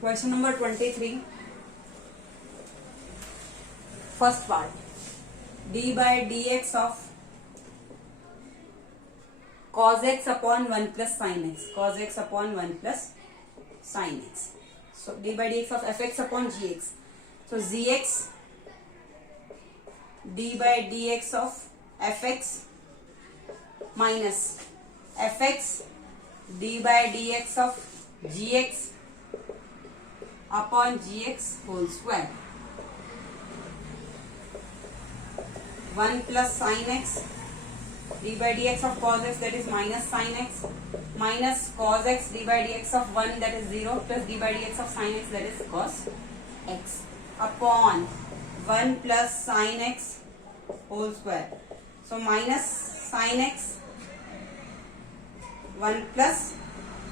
Question number 23. First part. D by dx of cos x upon 1 plus sin x. Cos x upon 1 plus sin x. So d by dx of fx upon gx. So zx d by dx of fx minus fx d by dx of gx upon gx whole square. 1 plus sin x d by dx of cos x, that is minus sin x, minus cos x d by dx of 1, that is 0, plus d by dx of sin x, that is cos x, upon 1 plus sin x whole square. So minus sin x, 1 plus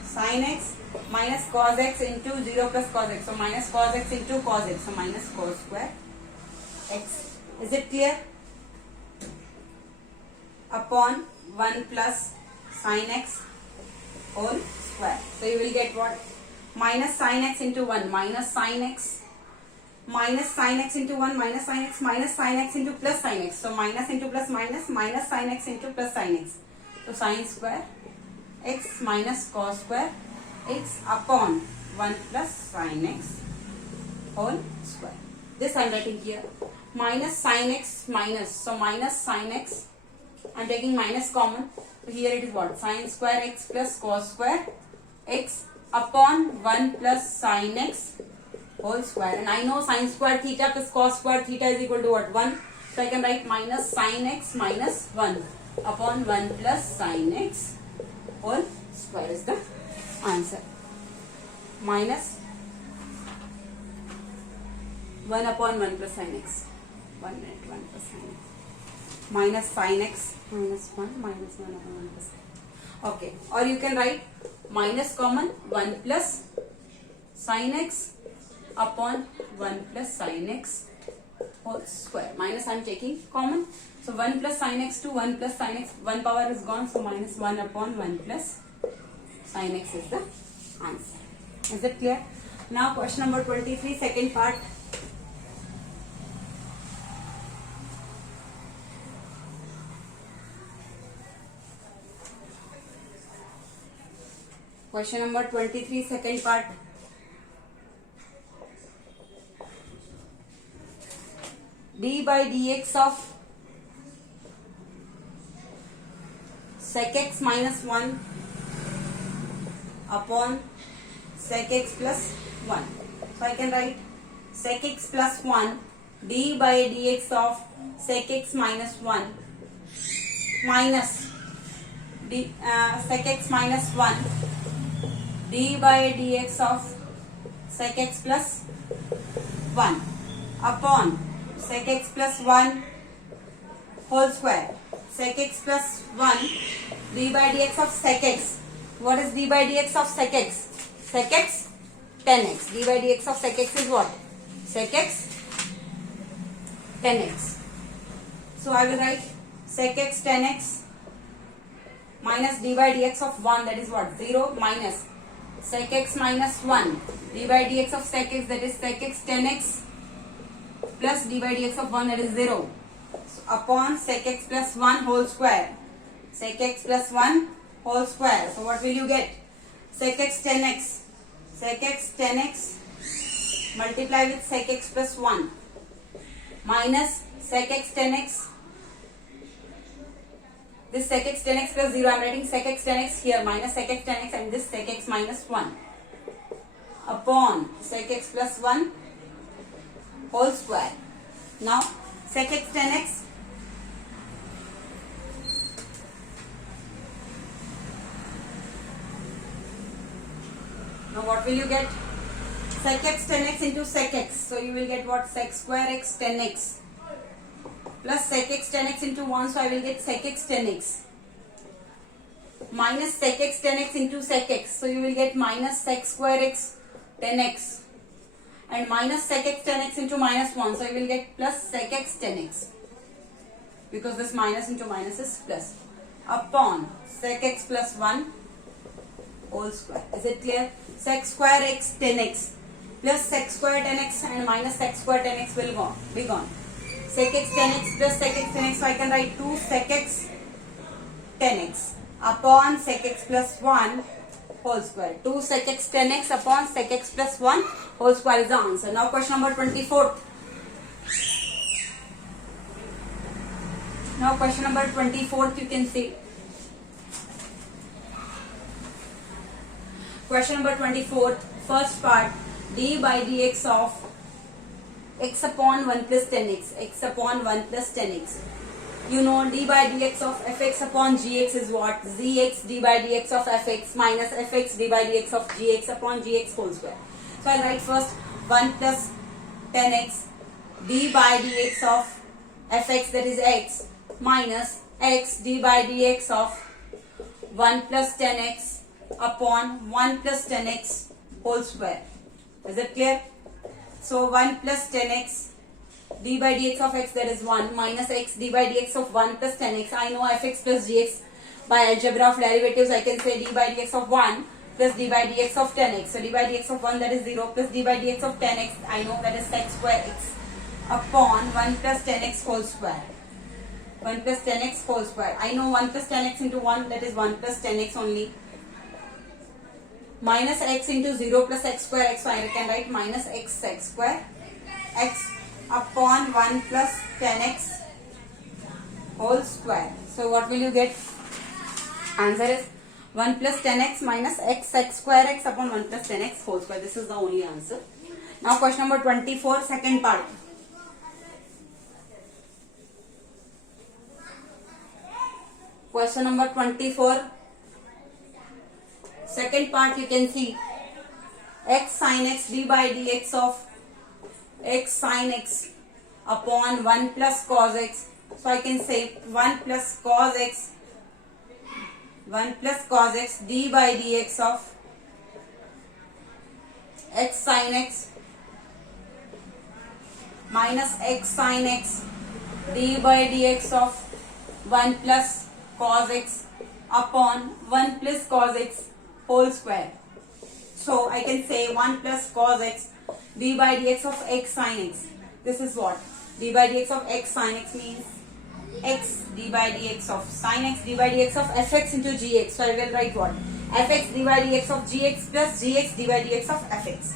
sin x, minus cos x into 0 plus cos x. So minus cos x into cos x. So minus cos square x. Is it clear? Upon 1 plus sin x whole square. So you will get what? Minus sin x into 1, minus sin x, minus sin x into 1, minus sin x, minus sin x into plus sin x. So minus into plus minus, minus sin x into plus sin x. So sin square x minus cos square x upon 1 plus sin x whole square. This I am writing here. Minus sin x minus. So minus sin x. I am taking minus common. So here it is what? Sin square x plus cos square x upon 1 plus sin x whole square. And I know sin square theta plus cos square theta is equal to what? 1. So I can write minus sin x minus 1 upon 1 plus sin x whole square is the answer. Minus 1 upon 1 plus sin x. 1 minute, 1 plus sin x. Minus sin x minus 1 minus 1 upon 1 plus sin x. Okay. Or you can write minus common 1 plus sin x upon 1 plus sin x whole square. Minus I am taking common. So 1 plus sin x to 1 plus sin x, 1 power is gone. So minus 1 upon 1 plus sin x is the answer. Is it clear? Now question number 23, second part. Question number 23, second part. D by dx of sec x minus 1 upon sec x plus 1. So I can write sec x plus 1 d by dx of sec x minus 1 minus sec x minus 1 d by dx of sec x plus 1 upon sec x plus 1 whole square. Sec x plus 1 d by dx of sec x. What is d by dx of sec x? Sec x 10x. D by dx of sec x is what? Sec x 10x. So I will write sec x 10x minus d by dx of 1, that is what? 0, minus sec x minus 1 d by dx of sec x, that is sec x 10x plus d by dx of 1, that is 0, so upon sec x plus 1 whole square. Sec x plus 1 whole square. So what will you get? Sec x 10x. Sec x 10x multiply with sec x plus 1 minus sec x 10x. This sec x 10x plus 0, I am writing sec x 10x here, minus sec x 10x, and this sec x minus 1 upon sec x plus 1 whole square. Now sec x 10x now what will you get? Sec x 10x into sec x. So you will get what? Sec square x 10x plus sec x 10x into 1. So I will get sec x 10x minus sec x 10x into sec x. So you will get minus sec square x 10x and minus sec x 10x into minus 1. So you will get plus sec x 10x because this minus into minus is plus upon sec x plus 1 whole square. Is it clear? Sec square x 10x plus sec square tan x and minus sec square tan x will be gone. Sec x tan x plus sec x tan x, so I can write 2 sec x tan x upon sec x plus 1 whole square. 2 sec x tan x upon sec x plus 1 whole square is the answer. Now question number 24. Now question number 24th you can see. Question number 24th, first part, d by dx of x upon 1 plus 10x, x upon 1 plus 10x. You know d by dx of fx upon gx is what? Zx d by dx of fx minus fx d by dx of gx upon gx whole square. So I'll write first 1 plus 10x d by dx of fx, that is x, minus x d by dx of 1 plus 10x upon 1 plus 10x whole square. Is it clear? So 1 plus 10x d by dx of x, that is 1, minus x d by dx of 1 plus 10x. I know fx plus gx by algebra of derivatives. I can say d by dx of 1 plus d by dx of 10x. So d by dx of 1, that is 0, plus d by dx of 10x. I know that is sec square x upon 1 plus 10x whole square. 1 plus 10x whole square. I know 1 plus 10x into 1, that is 1 plus 10x only. Minus x into 0 plus x square x, so I can write minus x sec square x upon 1 plus 10x whole square. So what will you get? Answer is 1 plus 10x minus x sec square x upon 1 plus 10x whole square. This is the only answer. Now question number 24, second part. Question number 24, second part, you can see x sin x d by dx of x sin x upon 1 plus cos x. So I can say 1 plus cos x d by dx of x sin x minus x sin x d by dx of 1 plus cos x upon 1 plus cos x whole square. So I can say 1 plus cos x d by dx of x sin x. This is what? D by dx of x sin x means x d by dx of sin x d by dx of fx into gx. So I will write what? Fx d by dx of gx plus gx d by dx of fx.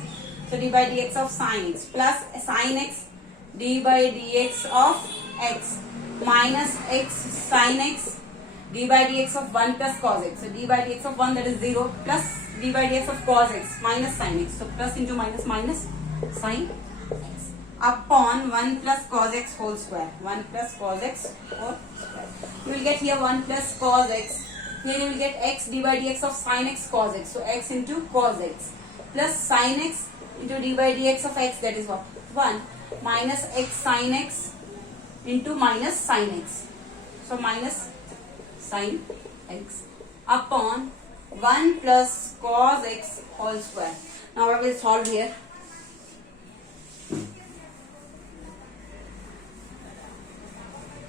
So d by dx of sin x plus sin x d by dx of x minus x sin x d by dx of 1 plus cos x. So d by dx of 1, that is 0, plus d by dx of cos x minus sin x. So plus into minus minus sin x upon 1 plus cos x whole square. 1 plus cos x whole square. You will get here 1 plus cos x. Here you will get x d by dx of sin x cos x. So x into cos x plus sin x into d by dx of x, that is what? 1 minus x sin x into minus sin x. So minus sin x upon 1 plus cos x whole square. Now what will solve here?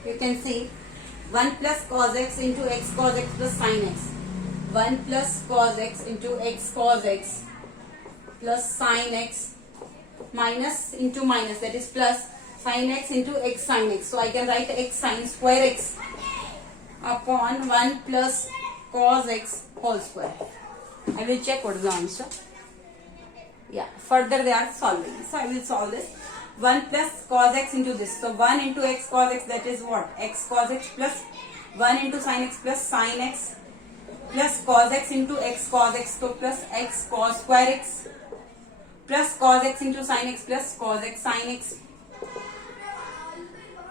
You can see 1 plus cos x into x cos x plus sin x. 1 plus cos x into x cos x plus sin x minus into minus, that is plus sin x into x sin x. So I can write x sin square x upon 1 plus cos x whole square. I will check what is the answer. Yeah, further they are solving. So I will solve this. 1 plus cos x into this. So 1 into x cos x, that is what? X cos x plus 1 into sin x plus sin x plus cos x into x cos x. So plus x cos square x plus cos x into sin x plus cos x sin x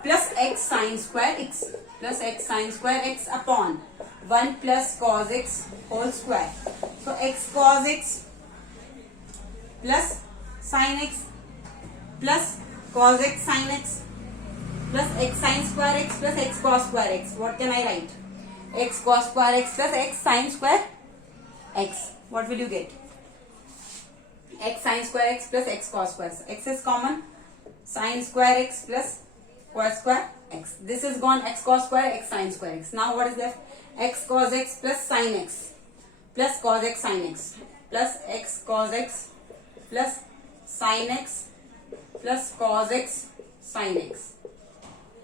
plus x sin square x plus x sin square x upon 1 plus cos x whole square. So x cos x plus sin x plus cos x sin x plus x sin square x plus x cos square x. What can I write? X cos square x plus x sin square x. What will you get? X sin square x plus x cos square x. X is common. Sin square x plus cos square x. This is gone. X cos square x sin square x. Now what is left? X cos x plus sin x plus cos x sin x plus x cos x plus sin x plus cos x sin x.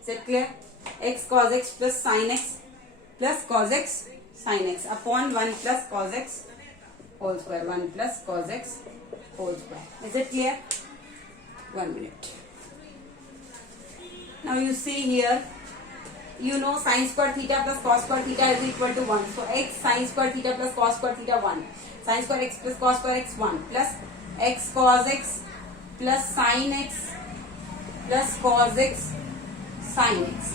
Is it clear? X cos x plus sin x plus cos x sin x upon 1 plus cos x whole square. 1 plus cos x whole square. Is it clear? 1 minute. Now you see here, you know sin square theta plus cos square theta is equal to 1. So x sin square theta plus cos square theta 1. Sin square x plus cos square x 1 plus x cos x plus sin x plus cos x sin x.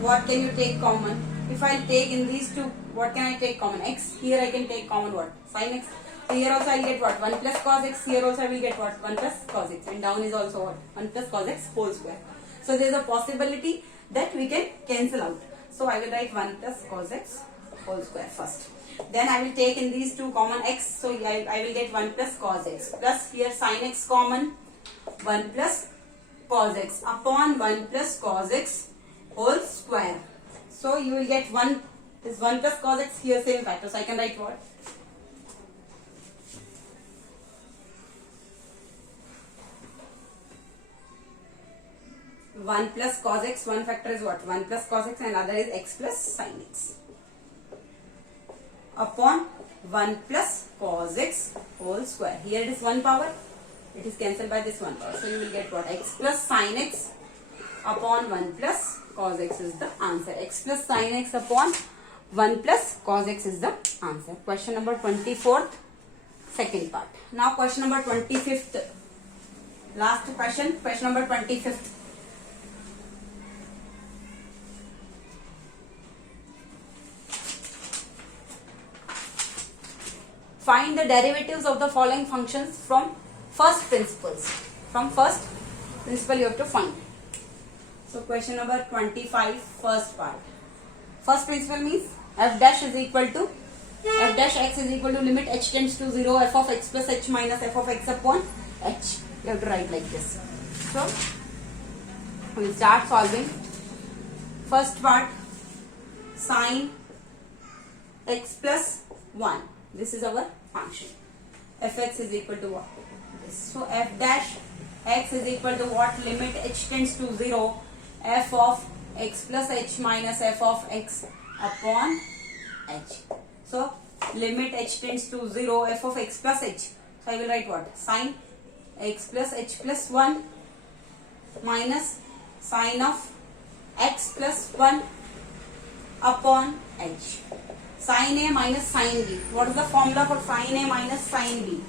What can you take common? If I take in these two, what can I take common? X. Here I can take common what? Sin x. Here also I will get what? 1 plus cos x. Here also I will get what? 1 plus cos x. And down is also what? 1 plus cos x whole square. So there is a possibility that we can cancel out. So I will write 1 plus cos x whole square first. Then I will take in these two common x. So I will get 1 plus cos x. Plus here sin x common. 1 plus cos x upon 1 plus cos x whole square. So you will get 1, this 1 plus cos x, here same factor. So I can write what? One plus cos x, one factor is what? 1 plus cos x and other is x plus sin x. Upon 1 plus cos x whole square. Here it is 1 power. It is cancelled by this 1 power. So you will get what? X plus sin x upon 1 plus cos x is the answer. X plus sin x upon 1 plus cos x is the answer. Question number 24th, second part. Now question number 25th. Last question, question number 25th. Find the derivatives of the following functions from first principles. From first principle you have to find. So question number 25, first part. First principle means f dash is equal to f dash x is equal to limit h tends to 0 f of x plus h minus f of x upon h. You have to write like this. So we will start solving. First part, sin x plus 1. This is our function. Fx is equal to what? This. So f dash x is equal to what? Limit h tends to 0 f of x plus h minus f of x upon h. So limit h tends to 0 f of x plus h. So I will write what? Sin x plus h plus 1 minus sin of x plus 1 upon h. Sin a minus sin b. What is the formula for sin a minus sin b?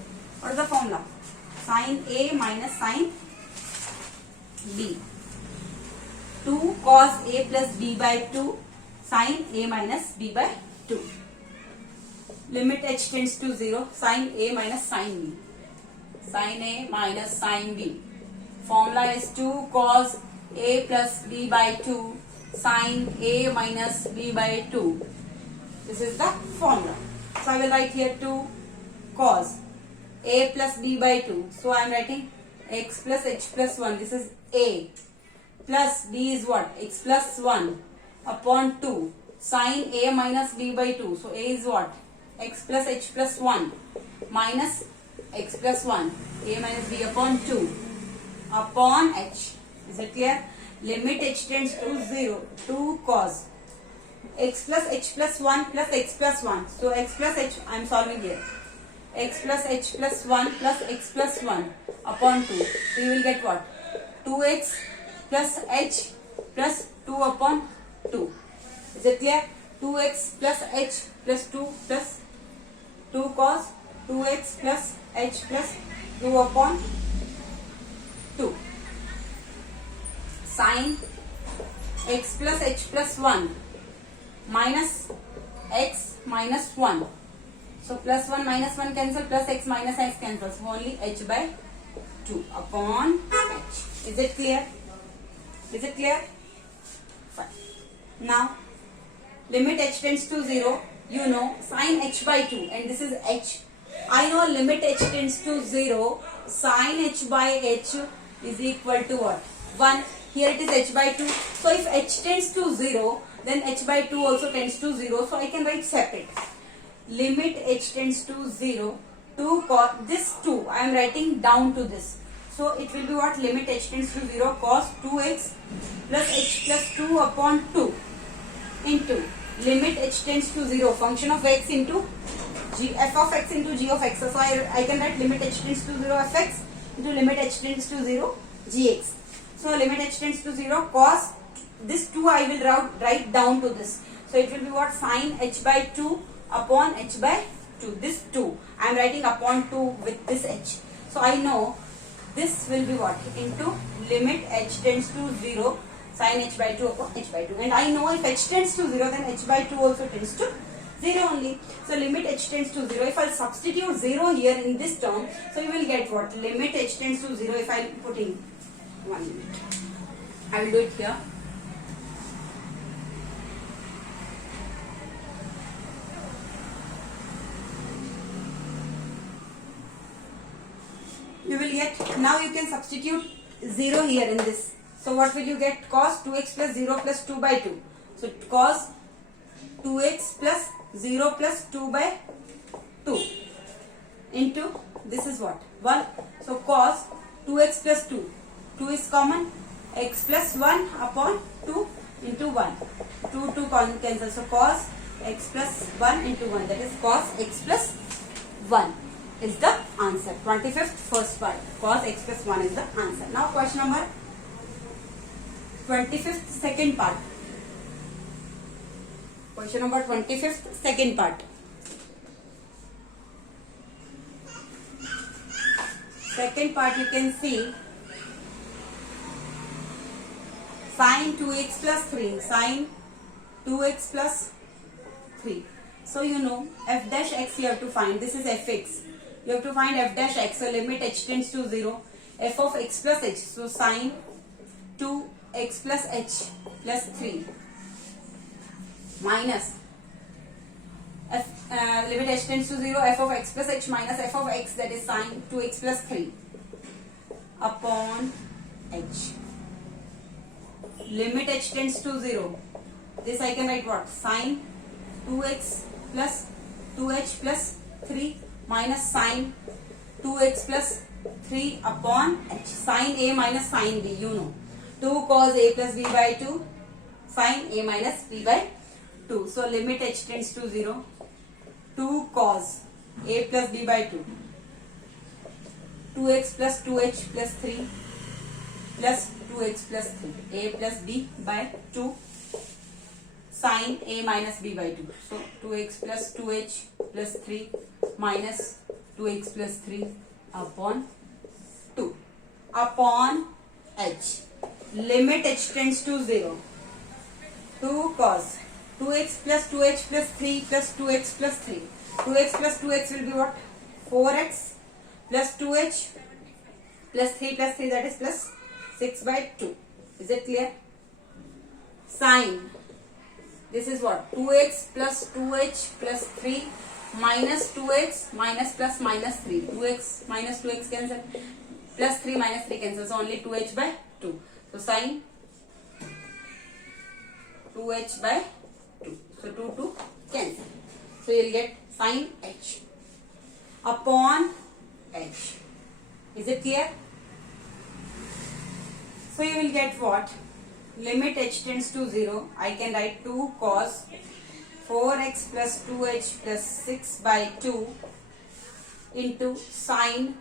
What is the formula? Sin a minus sin b. 2 cos a plus b by 2 sin a minus b by 2. Limit h tends to 0 sin a minus sin b. Sin a minus sin b. Formula is 2 cos a plus b by 2 sin a minus b by 2. This is the formula. So I will write here 2 cos a plus b by 2. So I am writing x plus h plus 1. This is a. Plus b is what? X plus 1 upon 2 sin a minus b by 2. So a is what? X plus h plus 1 minus x plus 1. A minus b upon 2 upon h. Is it clear? Limit h tends to 0. 2 cos x plus h plus 1 plus x plus 1. So x plus h I am solving here. X plus h plus 1 plus x plus 1 upon 2. So you will get what? 2x plus h plus 2 upon 2. Is it clear? 2x plus h plus 2 plus 2 cos 2x plus h plus 2 upon 2. Sin x plus h plus 1 minus x minus 1. So plus 1 minus 1 cancel, plus x minus x cancels. So only h by 2 upon h. Is it clear? Is it clear? Fine. Now limit h tends to 0. You know sin h by 2 and this is h. I know limit h tends to 0. Sin h by h is equal to what? 1. Here it is h by 2. So if h tends to 0, then h by 2 also tends to 0. So I can write separate. Limit h tends to 0. 2 cos, this 2 I am writing down to this. So it will be what? Limit h tends to 0 cos 2x plus h plus 2 upon 2 into limit h tends to 0 function of x into g, f of x into g of x. So I can write limit h tends to 0 fx into limit h tends to 0 gx. So limit h tends to 0 cos, this 2 I will write down to this. So it will be what? Sin h by 2 upon h by 2. This 2 I am writing upon 2 with this h. So I know this will be what? Into limit h tends to 0 sin h by 2 upon h by 2. And I know if h tends to 0, then h by 2 also tends to 0 only. So limit h tends to 0. If I substitute 0 here in this term, so you will get what? Limit h tends to 0. If I put in 1 minute, I will do it here. You will get, now you can substitute 0 here in this. So what will you get? Cos 2x plus 0 plus 2 by 2. So cos 2x plus 0 plus 2 by 2 into, this is what? 1. So cos 2x plus 2. 2 is common. X plus 1 upon 2 into 1. 2 cancel. So cos x plus 1 into 1. That is cos x plus 1 is the answer. 25th first part. Cos x plus 1 is the answer. Now question number 25th second part. Question number 25th second part. Second part you can see sin 2x plus 3. Sin 2x plus 3. So you know f dash x you have to find. This is fx. You have to find f dash x. So limit h tends to 0. F of x plus h. So sin 2x plus h plus 3 minus limit h tends to 0. F of x plus h minus f of x, that is sin 2x plus 3 upon h. Limit h tends to 0. This I can write what? Sin 2x plus 2h plus 3 minus sin 2x plus 3 upon h. Sin a minus sin b, you know. 2 cos a plus b by 2 sin a minus b by 2. So limit h tends to 0. 2 cos a plus b by 2. 2x plus 2h plus 3 plus 2x plus 3. A plus b by 2 sin a minus b by 2. So 2x plus 2h plus 3 minus 2x plus 3 upon 2 upon h. Limit h tends to 0. 2 cos 2x plus 2h plus 3 plus 2x plus 3. 2x plus 2x will be what? 4x plus 2h plus 3 plus 3, that is plus 6 by 2. Is it clear? Sin, this is what? 2x plus 2h plus 3 minus 2x minus plus minus 3. 2x minus 2x cancel. Plus 3 minus 3 cancel. So only 2h by 2. So sin 2h by 2. So 2 cancel. So you will get sin h upon h. Is it clear? So you will get what? Limit h tends to 0. I can write 2 cos 4x plus 2h plus 6 by 2 into sin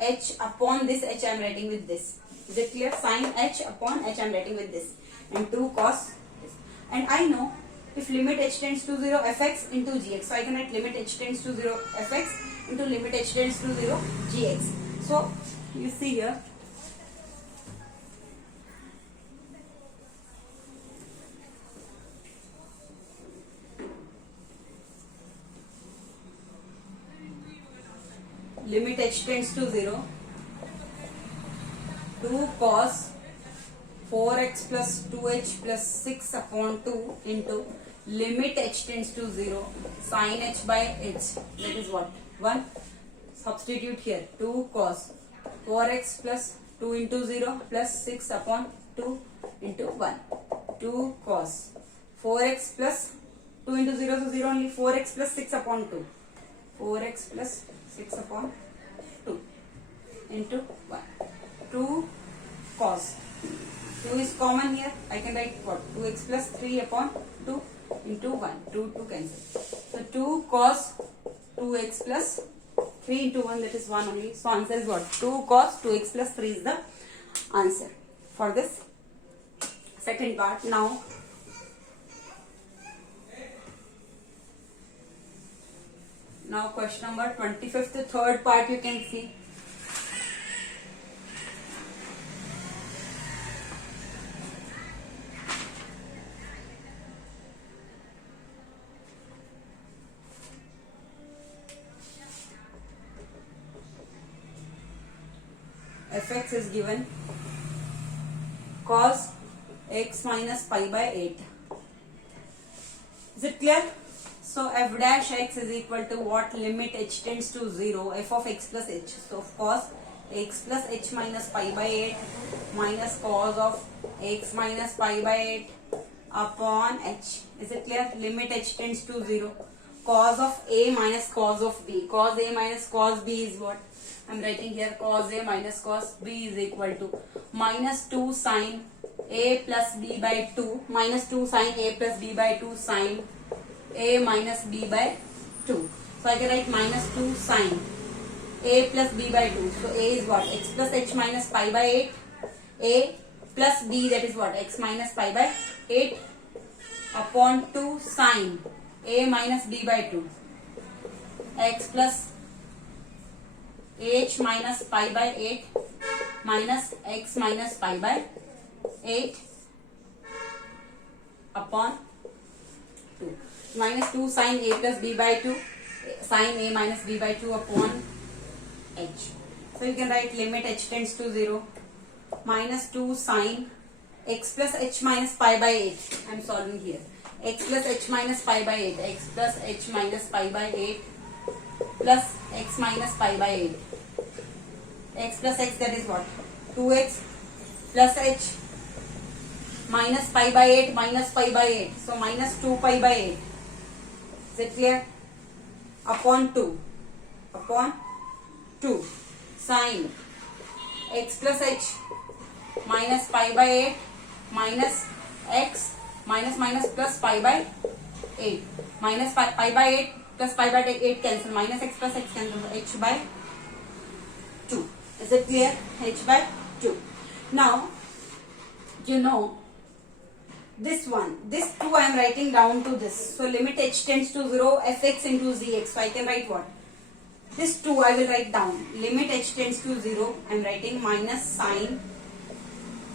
h upon this h I am writing with this. Is it clear? Sin h upon h I am writing with this. And 2 cos this. And I know if limit h tends to 0 fx into gx. So I can write limit h tends to 0 fx into limit h tends to 0 gx. So you see here. Limit h tends to 0. 2 cos 4x plus 2h plus 6 upon 2 into limit h tends to 0 sin h by h. That is what? 1. Substitute here. 2 cos 4x plus 2 into 0 plus 6 upon 2 into 1. 2 cos 4x plus 2 into 0, so 0 only. 4x plus 6 upon 2. 4x plus 6 upon 2 into 1. 2 cos. 2 is common here. I can write what? 2x plus 3 upon 2 into 1. 2 cancel. So 2 cos 2x plus 3 into 1, that is 1 only. So answer is what? 2 cos 2x plus 3 is the answer for this second part. Now question number 25th, the third part you can see. Fx is given cos x minus pi by 8. Is it clear? So f dash x is equal to what? Limit h tends to 0, f of x plus h. So cos x plus h minus pi by 8 minus cos of x minus pi by 8 upon h. Is it clear? Limit h tends to 0. Cos of a minus cos of b. Cos a minus cos b is what? I am writing here cos a minus cos b is equal to minus 2 sin a plus b by 2 minus 2 sin a plus b by 2 sin a minus b by 2. So I can write minus 2 sin a plus b by 2. So a is what? X plus h minus pi by 8. A plus b, that is what? X minus pi by 8 upon 2 sin a minus b by 2. X plus h minus pi by 8 minus x minus pi by 8 upon 2. Minus 2 sin a plus b by 2 sin a minus b by 2 upon h. So you can write limit h tends to 0 minus 2 sin x plus h minus pi by 8. I am solving here. X plus h minus pi by 8. X plus h minus pi by 8 plus x minus pi by 8. X plus x, that is what? 2x plus h minus pi by 8 minus pi by 8. So minus 2 pi by 8. Is it clear? Upon 2. Upon 2. Sin x plus h minus pi by 8 minus x minus minus plus pi by 8. Minus pi by 8 plus pi by 8 cancel. Minus x plus x cancel. H by 2. Is it clear? H by 2. Now, you know, this one, this 2 I am writing down to this. So limit h tends to 0, fx into zx. So I can write what? This 2 I will write down. Limit h tends to 0, I am writing minus sine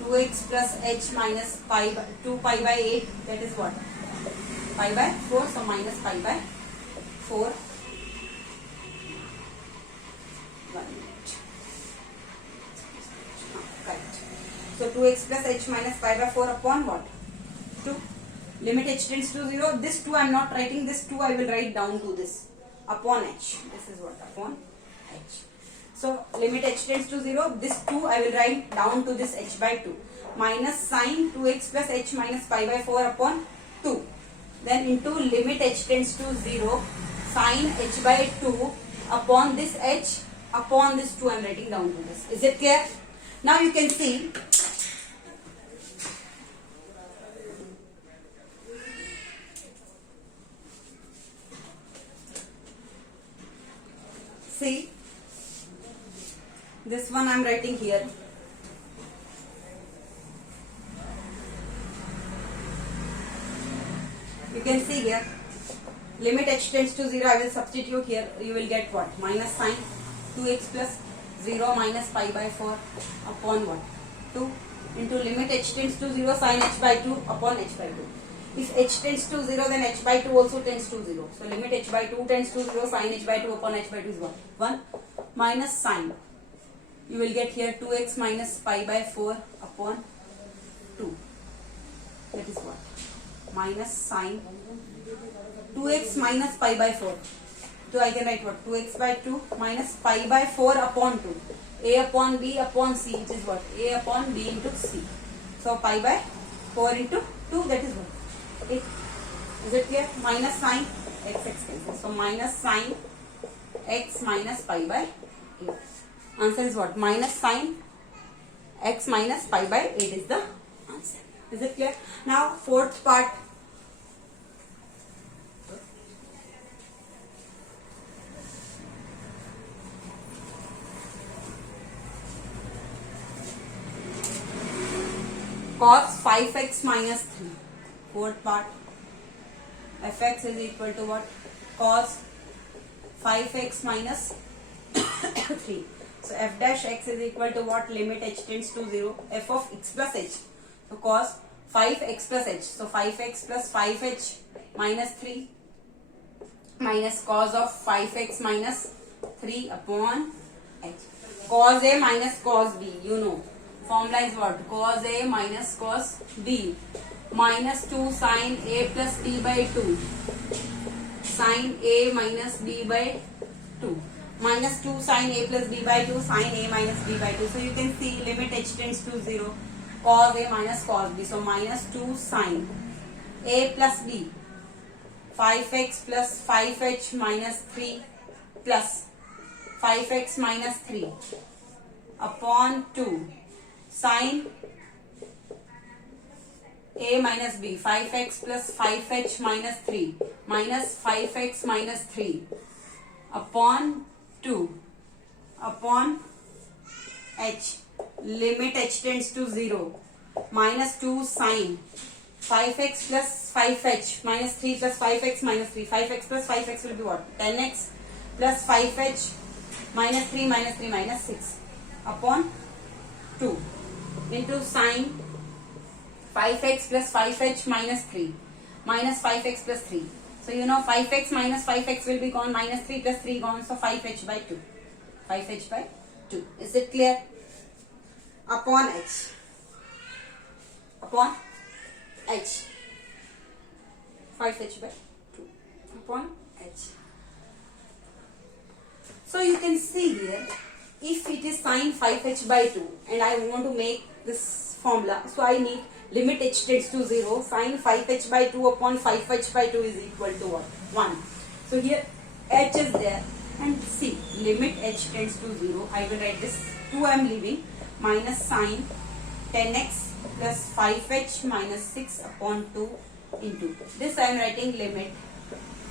2x plus h minus pi by 2 pi by 8. That is what? Pi by 4. So minus pi by 4. 1 minute. Correct. So 2x plus h minus pi by 4 upon what? 2. Limit h tends to 0. This 2 I am not writing. This 2 I will write down to this. Upon h. This is what? Upon h. So limit h tends to 0. This 2 I will write down to this h by 2. Minus sine 2x plus h minus pi by 4 upon 2. Then into limit h tends to 0. Sine h by 2 upon this h upon this 2 I am writing down to this. Is it clear? Now you can see. See, this one I am writing here. You can see here, limit h tends to 0, I will substitute here, you will get what? Minus sine 2x plus 0 minus pi by 4 upon what? 2 into limit h tends to 0 sine h by 2 upon h by 2. If h tends to 0, then h by 2 also tends to 0. So limit h by 2 tends to 0, sin h by 2 upon h by 2 is what? 1 minus sine. You will get here 2x minus pi by 4 upon 2. That is what? Minus sine 2x minus pi by 4. So I can write what? 2x by 2 minus pi by 4 upon 2. A upon b upon c, which is what? A upon b into c. So pi by 4 into 2, that is what? 8. Is it clear? Minus sine x cancels. So minus sine x minus pi by 8. Answer is what? Minus sine x minus pi by 8 is the answer. Is it clear? Now fourth part. Cos 5x minus 3. Fourth part. Fx is equal to what? Cos 5x minus 3. So f dash x is equal to what? Limit h tends to 0. F of x plus h. So cos 5x plus h. So 5x plus 5h minus 3 minus cos of 5x minus 3 upon h. Cos a minus cos b. You know. Formula is what? Cos a minus cos b. Minus 2 sin a plus b by 2. Sin a minus b by 2. Minus 2 sin a plus b by 2. Sin a minus b by 2. So you can see limit h tends to 0. Cos a minus cos b. So minus 2 sin a plus b. 5x plus 5h minus 3 plus 5x minus 3 upon 2 sin a minus b. 5x plus 5h minus 3 minus 5x minus 3 upon 2 upon h. Limit h tends to 0. Minus 2 sin 5x plus 5h minus 3 plus 5x minus 3. 5x plus 5x will be what? 10x plus 5h minus 3 minus 3 minus 6 upon 2 into sin 5x plus 5h minus 3 minus 5x plus 3. So you know 5x minus 5x will be gone, minus 3 plus 3 gone, so 5h by 2. 5h by 2. Is it clear? Upon h. Upon h. 5h by 2. Upon h. So you can see here, if it is sin 5h by 2 and I want to make this formula, so I need limit h tends to 0. Sin 5h by 2 upon 5h by 2 is equal to what? 1. So here h is there and see limit h tends to 0. I will write this 2 I am leaving minus sin 10x plus 5h minus 6 upon 2 into this I am writing limit,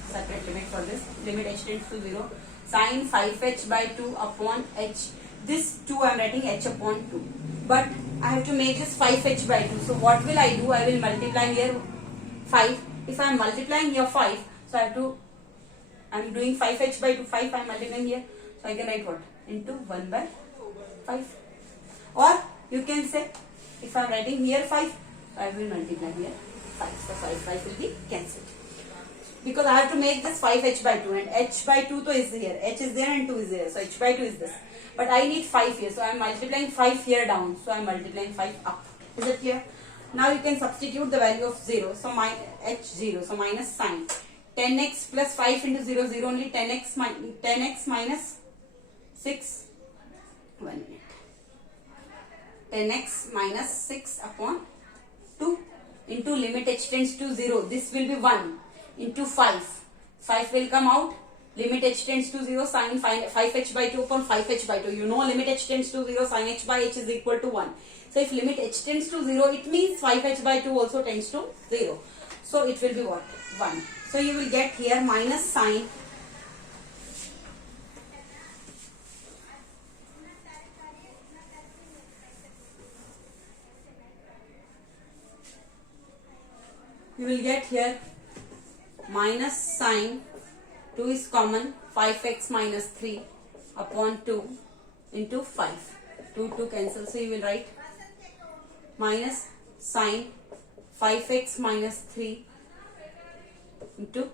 separate limit for this, limit h tends to 0. Sin 5h by 2 upon h. This 2 I am writing h upon 2. But I have to make this 5h by 2. So what will I do? I will multiply here 5. If I am multiplying here 5, so I am doing 5h by 2. 5 I am multiplying here. So I can write what? Into 1 by 5. Or you can say, if I am writing here 5, I will multiply here 5. So 5 will be cancelled. Because I have to make this 5h by 2 and h by 2 is here. H is there and 2 is there. So h by 2 is this. But I need 5 here. So I am multiplying 5 here down. So I am multiplying 5 up. Is it clear? Now you can substitute the value of 0. So my h 0. So minus sin 10x plus 5 into 0, 0 only 10x minus 6. 1 minute. 10x minus 6 upon 2 into limit h tends to 0. This will be 1 into 5. 5 will come out. Limit h tends to 0. Sin 5h by 2 upon 5h by 2. You know limit h tends to 0. Sin h by h is equal to 1. So if limit h tends to 0, it means 5h by 2 also tends to 0. So it will be what? 1. So you will get here minus sin. You will get here minus sin 2 is common, 5x minus 3 upon 2 into 5. 2 cancel. So you will write minus sin 5x minus 3 into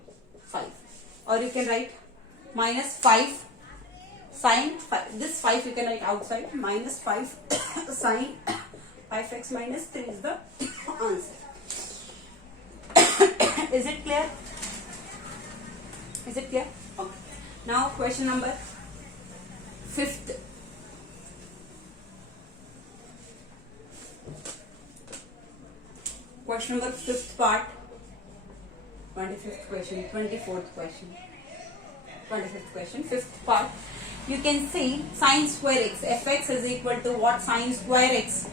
5. Or you can write minus 5 sin 5. This 5 you can write outside. Minus 5 sin 5x minus 3 is the answer. Is it clear? Is it clear? Okay. Now question number 5th. Question number 5th part. 25th question, 24th question. 25th question, fifth part. You can see sine square x, fx is equal to what? Sine square x.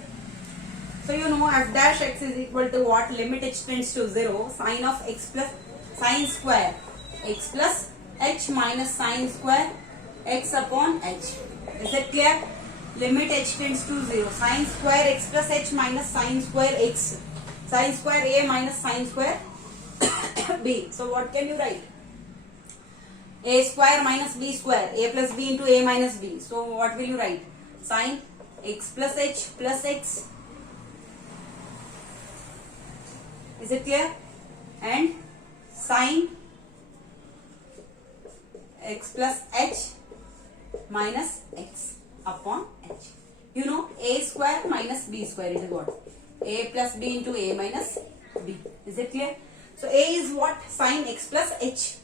So you know f dash x is equal to what? Limit h tends to 0, sine of x plus sine square x plus h minus sine square x upon h. Is it clear? Limit h tends to 0, sine square x plus h minus sine square x. Sine square a minus sine square b. So what can you write? A square minus b square, a plus b into a minus b. So what will you write? Sine x plus h plus x. Is it clear? And sine x plus h minus x upon h. You know a square minus b square is what? A plus b into a minus b. Is it clear? So a is what? Sine x plus h.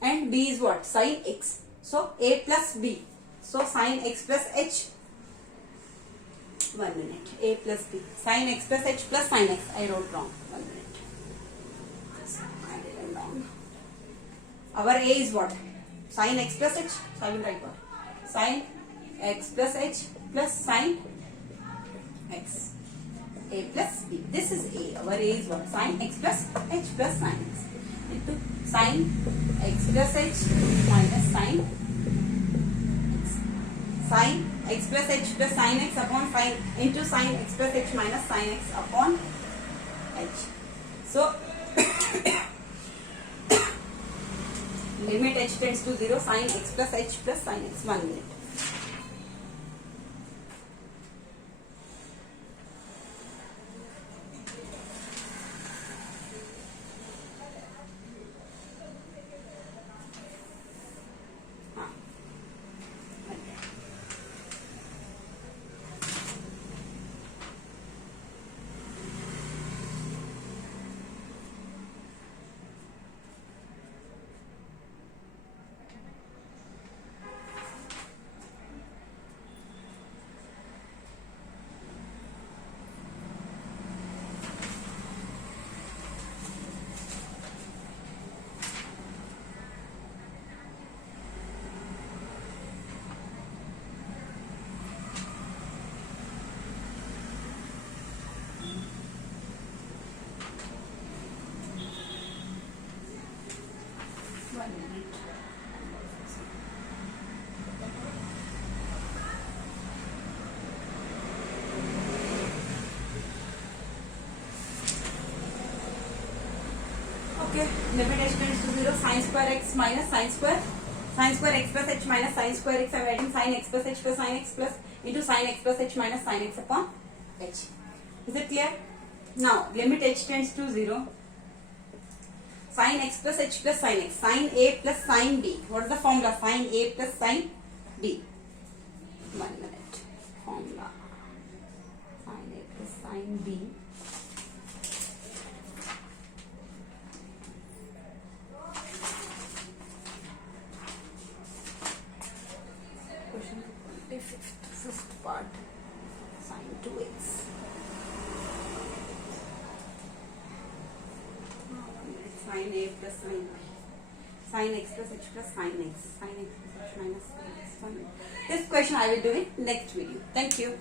And b is what? Sine x. So a plus b. So sine x plus h. 1 minute. A plus b. Sine x plus h plus sine x. I wrote wrong. 1 minute. I did wrong. Our a is what? Sine x plus h. So I will write what? Sine x plus h plus sine x. A plus b. This is a. Our a is what? Sine x plus h plus sine x. Into sine x plus h minus sine x. Sine x plus h plus sine x upon sine into sine x plus h minus sine x upon h. So limit h tends to 0, sine x plus h plus sine x. 1 minute. Okay, limit h tends to 0, sine square x minus sine square x plus h minus sine square x. I am writing sine x plus h plus sine x plus into sine x plus h minus sine x upon h. Is it clear? Now limit h tends to 0, sine x plus h plus sine x, sine a plus sine b. What is the formula? Sine a plus sine b. 1 minute. Formula sine a plus sine b. Question 25th part. Sine 2x. Sine a plus sine b. Sine x plus h plus sine x. Sine x plus h minus sine x. This question I will do in next video. Thank you.